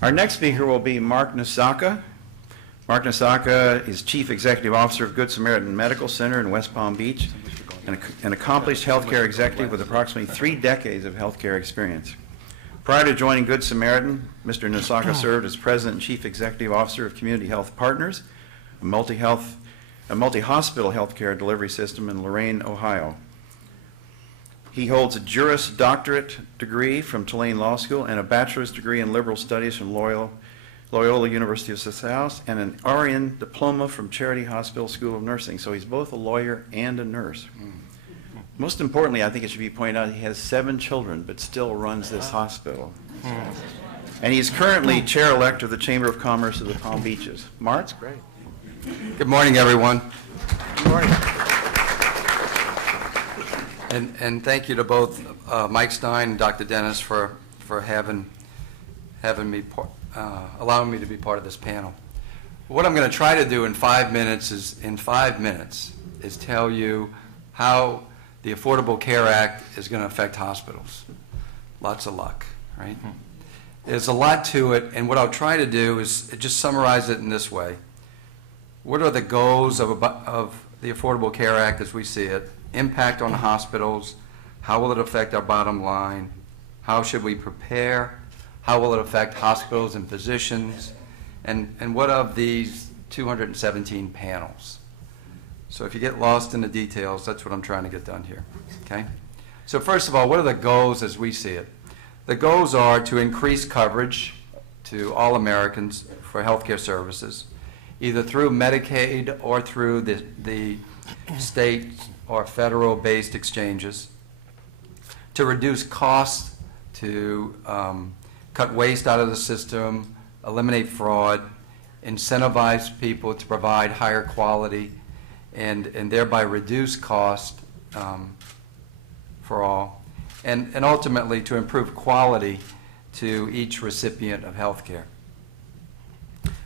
Our next speaker will be Mark Nosacka. Mark Nosacka is Chief Executive Officer of Good Samaritan Medical Center in West Palm Beach, an accomplished healthcare executive with approximately 3 decades of healthcare experience. Prior to joining Good Samaritan, Mr. Nosacka served as President and Chief Executive Officer of Community Health Partners, a multi-hospital healthcare delivery system in Lorain, Ohio. He holds a Juris Doctorate degree from Tulane Law School and a bachelor's degree in liberal studies from Loyola University of the South and an RN diploma from Charity Hospital School of Nursing. So he's both a lawyer and a nurse. Most importantly, I think it should be pointed out, he has 7 children, but still runs this hospital. And he's currently chair-elect of the Chamber of Commerce of the Palm Beaches. Mark? That's great. Good morning, everyone. Good morning. And thank you to both Mike Stein and Dr. Dennis for having me allowing me to be part of this panel. What I'm going to try to do in 5 minutes is tell you how the Affordable Care Act is going to affect hospitals. Lots of luck, right? There's a lot to it, and what I'll try to do is just summarize it in this way. What are the goals of the Affordable Care Act as we see it? Impact on hospitals, how will it affect our bottom line, how should we prepare, how will it affect hospitals and physicians, and what of these 217 panels? So if you get lost in the details, that's what I'm trying to get done here, okay? So first of all, what are the goals as we see it? The goals are to increase coverage to all Americans for healthcare services, either through Medicaid or through the state or federal-based exchanges, to reduce costs, to cut waste out of the system, eliminate fraud, incentivize people to provide higher quality, and thereby reduce cost for all, and ultimately to improve quality to each recipient of health care.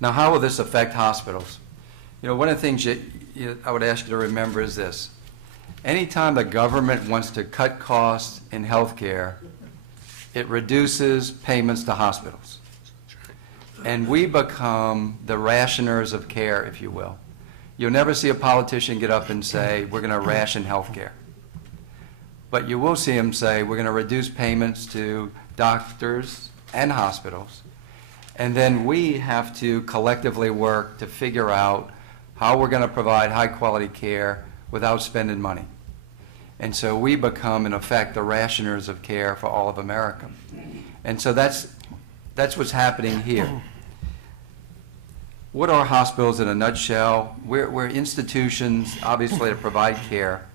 Now, how will this affect hospitals? You know, one of the things I would ask you to remember is this. Anytime the government wants to cut costs in health care, it reduces payments to hospitals. And we become the rationers of care, if you will. You'll never see a politician get up and say, we're going to ration health care. But you will see him say, we're going to reduce payments to doctors and hospitals. And then we have to collectively work to figure out how we're going to provide high-quality care without spending money. And so we become, in effect, the rationers of care for all of America. And so that's what's happening here. What are hospitals in a nutshell? We're institutions, obviously, to provide care,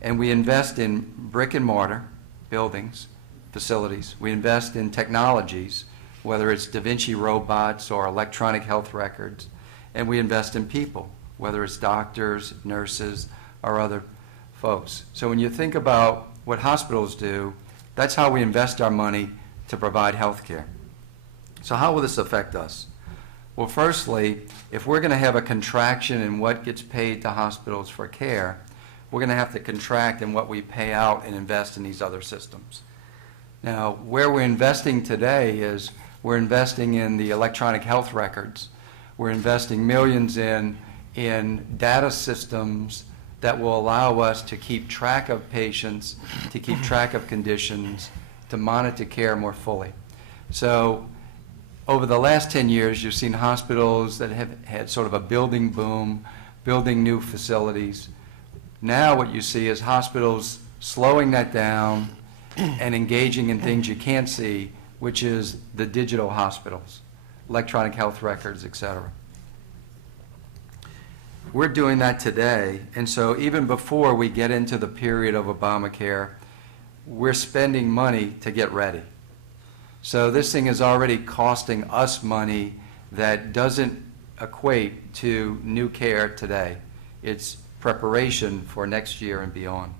and we invest in brick and mortar buildings, facilities. We invest in technologies, whether it's Da Vinci robots or electronic health records, and we invest in people, whether it's doctors, nurses, or other folks. So when you think about what hospitals do, that's how we invest our money to provide health care. So how will this affect us? Well, firstly, if we're going to have a contraction in what gets paid to hospitals for care, we're going to have to contract in what we pay out and invest in these other systems. Now, where we're investing today is we're investing in the electronic health records. We're investing millions in data systems that will allow us to keep track of patients, to keep track of conditions, to monitor care more fully. So over the last 10 years, you've seen hospitals that have had sort of a building boom, building new facilities. Now what you see is hospitals slowing that down and engaging in things you can't see, which is the digital hospitals, electronic health records, et cetera. We're doing that today, and so even before we get into the period of Obamacare, we're spending money to get ready. So this thing is already costing us money that doesn't equate to new care today. It's preparation for next year and beyond.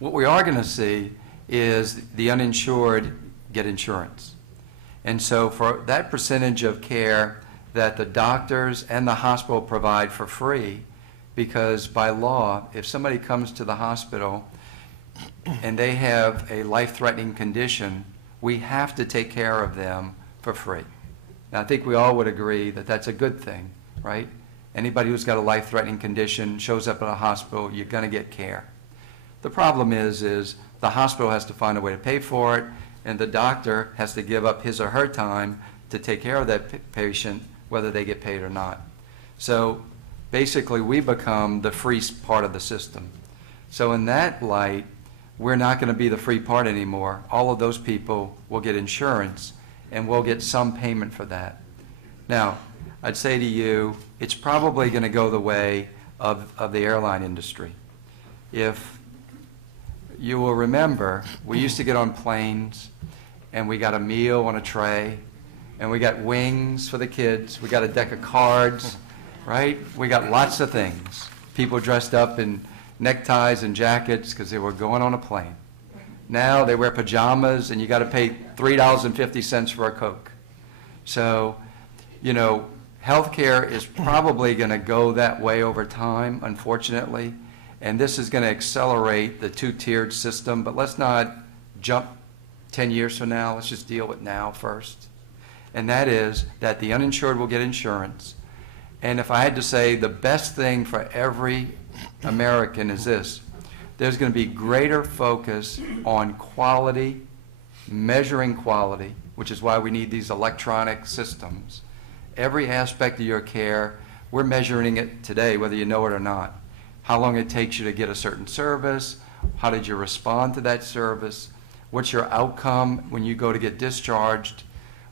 What we are going to see is the uninsured get insurance. And so for that percentage of care that the doctors and the hospital provide for free, because by law, if somebody comes to the hospital and they have a life-threatening condition, we have to take care of them for for free. Now, I think we all would agree that that's a good thing, right? Anybody who's got a life-threatening condition, shows up at a hospital, you're going to get care. The problem is the hospital has to find a way to pay for it, and the doctor has to give up his or her time to take care of that patient, whether they get paid or not. So basically, we become the free part of the system. So in that light, we're not going to be the free part anymore. All of those people will get insurance, and we'll get some payment for that. Now, I'd say to you, it's probably going to go the way of the airline industry. If you will remember, we used to get on planes, and we got a meal on a tray, and we got wings for the kids, we got a deck of cards, right? We got lots of things. People dressed up in neckties and jackets because they were going on a plane. Now they wear pajamas, and you got to pay $3.50 for a Coke. So, you know, healthcare is probably going to go that way over time, unfortunately, and this is going to accelerate the two-tiered system, but let's not jump 10 years from now. Let's just deal with now first. And that is that the uninsured will get insurance. And if I had to say the best thing for every American is this: there's going to be greater focus on quality, measuring quality, which is why we need these electronic systems. Every aspect of your care, we're measuring it today, whether you know it or not. How long it takes you to get a certain service, how did you respond to that service, what's your outcome when you go to get discharged.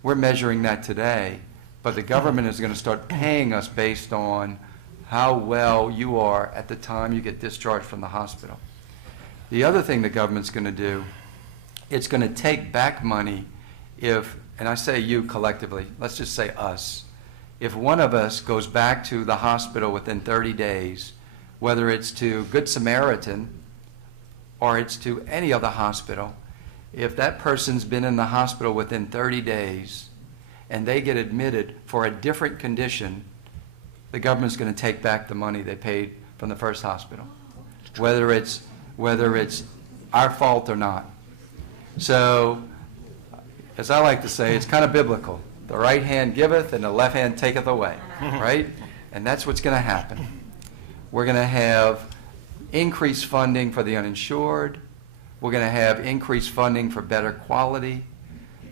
We're measuring that today, but the government is going to start paying us based on how well you are at the time you get discharged from the hospital. The other thing the government's going to do, it's going to take back money if, and I say you collectively, let's just say us, if one of us goes back to the hospital within 30 days, whether it's to Good Samaritan or it's to any other hospital, if that person's been in the hospital within 30 days and they get admitted for a different condition, the government's going to take back the money they paid from the first hospital, whether it's our fault or not. So, as I like to say, it's kind of biblical. The right hand giveth and the left hand taketh away, right? And that's what's going to happen. We're going to have increased funding for the uninsured. We're going to have increased funding for better quality.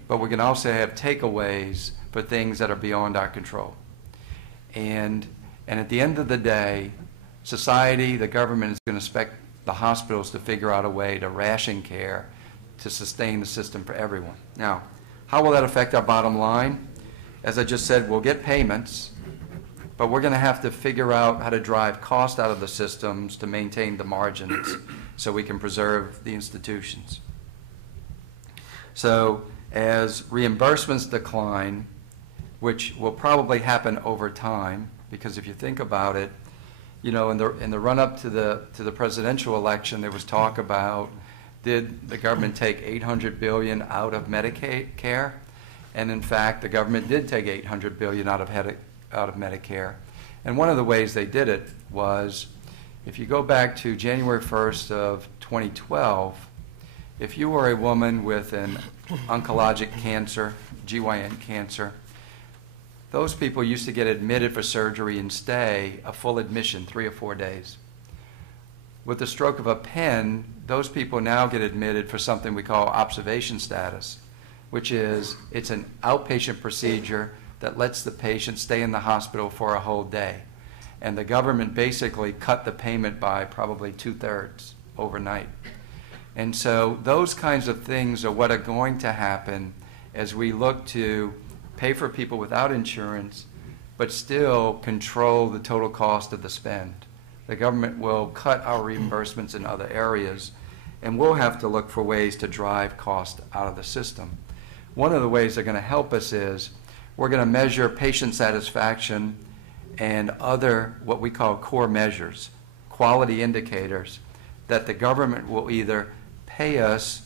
But we're going to also have takeaways for things that are beyond our control. And at the end of the day, society, the government is going to expect the hospitals to figure out a way to ration care to sustain the system for everyone. Now, how will that affect our bottom line? As I just said, we'll get payments, but we're going to have to figure out how to drive cost out of the systems to maintain the margins so we can preserve the institutions. So as reimbursements decline, which will probably happen over time, because if you think about it, you know, in the run-up to the presidential election, there was talk about, did the government take $800 billion out of Medicaid care? And in fact, the government did take $800 billion out of Medicare. And one of the ways they did it was, if you go back to January 1st of 2012, if you were a woman with an oncologic cancer, GYN cancer, those people used to get admitted for surgery and stay a full admission, 3 or 4 days. With the stroke of a pen, those people now get admitted for something we call observation status, which is it's an outpatient procedure that lets the patient stay in the hospital for a whole day. And the government basically cut the payment by probably 2/3 overnight. And so those kinds of things are what are going to happen as we look to pay for people without insurance, but still control the total cost of the spend. The government will cut our reimbursements in other areas, and we'll have to look for ways to drive cost out of the system. One of the ways they're going to help us is we're going to measure patient satisfaction and other what we call core measures, quality indicators, that the government will either pay us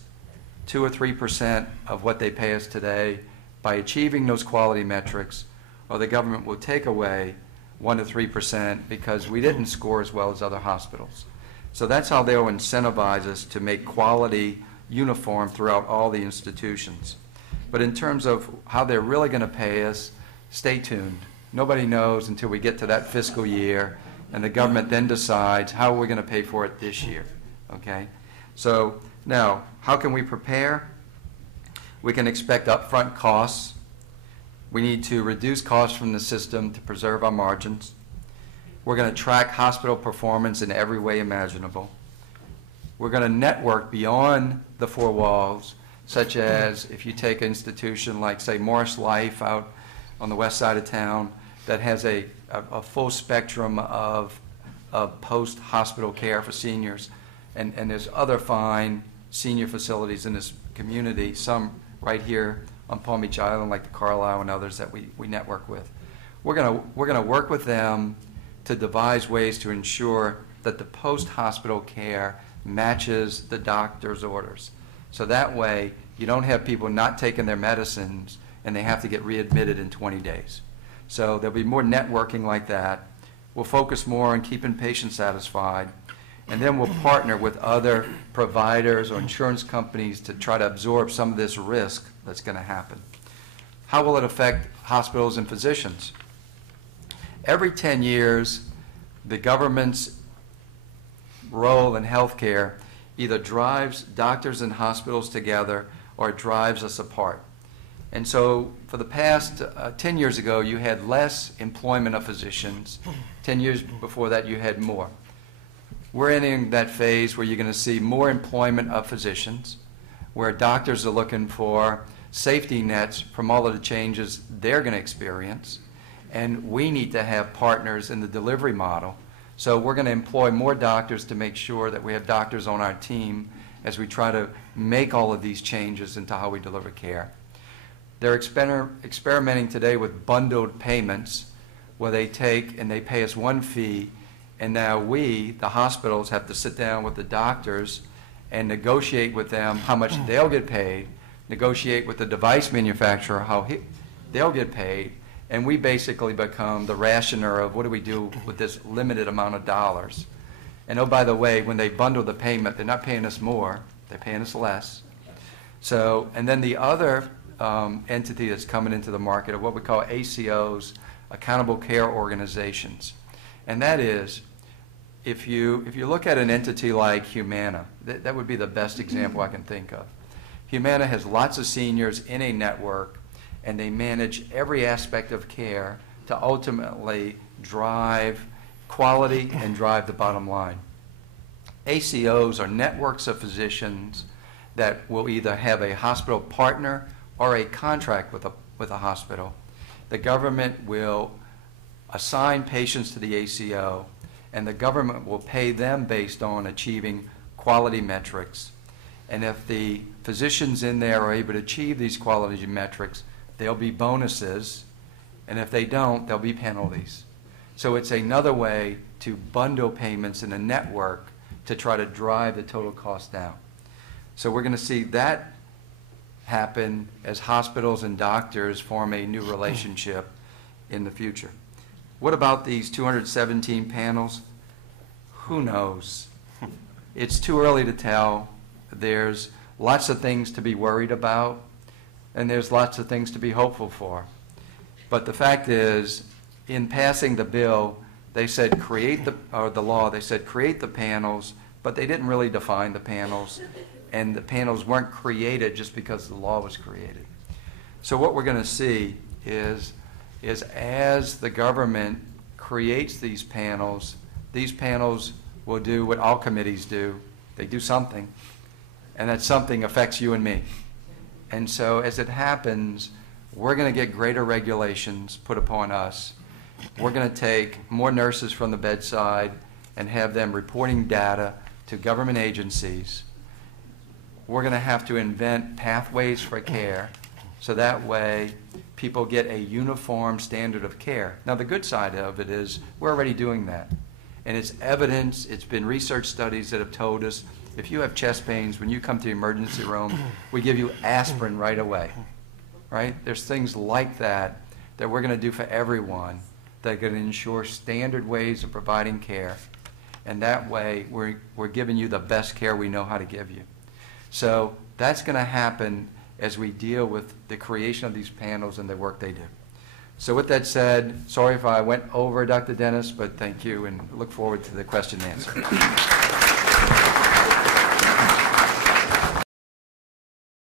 2 or 3% of what they pay us today by achieving those quality metrics, or the government will take away 1 to 3% because we didn't score as well as other hospitals. So that's how they'll incentivize us to make quality uniform throughout all the institutions. But in terms of how they're really going to pay us, stay tuned. Nobody knows until we get to that fiscal year, and the government then decides how we're going to pay for it this year, okay? So now, how can we prepare? We can expect upfront costs. We need to reduce costs from the system to preserve our margins. We're going to track hospital performance in every way imaginable. We're going to network beyond the four walls, such as if you take an institution like, say, Morris Life out on the west side of town that has a full spectrum of post-hospital care for seniors, and there's other fine senior facilities in this community, some right here on Palm Beach Island, like the Carlisle and others that we network with. We're gonna work with them to devise ways to ensure that the post-hospital care matches the doctor's orders. So that way, you don't have people not taking their medicines and they have to get readmitted in 20 days. So there'll be more networking like that. We'll focus more on keeping patients satisfied, and then we'll partner with other providers or insurance companies to try to absorb some of this risk that's going to happen. How will it affect hospitals and physicians? Every 10 years, the government's role in healthcare either drives doctors and hospitals together or it drives us apart. And so for the past 10 years ago, you had less employment of physicians. 10 years before that, you had more. We're entering that phase where you're going to see more employment of physicians, where doctors are looking for safety nets from all of the changes they're going to experience, and we need to have partners in the delivery model. So we're going to employ more doctors to make sure that we have doctors on our team as we try to make all of these changes into how we deliver care. They're experimenting today with bundled payments, where they take and they pay us one fee, and now we, the hospitals, have to sit down with the doctors and negotiate with them how much they'll get paid, negotiate with the device manufacturer how they'll get paid, and we basically become the rationer of what do we do with this limited amount of dollars. And oh, by the way, when they bundle the payment, they're not paying us more, they're paying us less. So, and then the other entity that's coming into the market are what we call ACOs, Accountable Care Organizations. And that is, if you look at an entity like Humana, that would be the best example I can think of. Humana has lots of seniors in a network, and they manage every aspect of care to ultimately drive quality and drive the bottom line. ACOs are networks of physicians that will either have a hospital partner or a contract with a hospital. The government will assign patients to the ACO, and the government will pay them based on achieving quality metrics. And if the physicians in there are able to achieve these quality metrics, there'll be bonuses, and if they don't, there'll be penalties. So it's another way to bundle payments in a network to try to drive the total cost down. So we're going to see that happen as hospitals and doctors form a new relationship in the future. What about these 217 panels? Who knows? It's too early to tell. There's lots of things to be worried about, and there's lots of things to be hopeful for. But the fact is, in passing the bill, they said the law, they said create the panels, but they didn't really define the panels, and the panels weren't created just because the law was created. So what we're going to see is as the government creates these panels will do what all committees do. They do something, and that something affects you and me. And so as it happens, we're going to get greater regulations put upon us. We're going to take more nurses from the bedside and have them reporting data to government agencies. We're going to have to invent pathways for care so that way people get a uniform standard of care. Now, the good side of it is we're already doing that. And it's evidence, it's been research studies that have told us if you have chest pains, when you come to the emergency room, we give you aspirin right away, right? There's things like that that we're going to do for everyone that are going to ensure standard ways of providing care. And that way, we're giving you the best care we know how to give you. So that's going to happen as we deal with the creation of these panels and the work they do. So with that said, sorry if I went over, Dr. Dennis, but thank you, and look forward to the question and answer.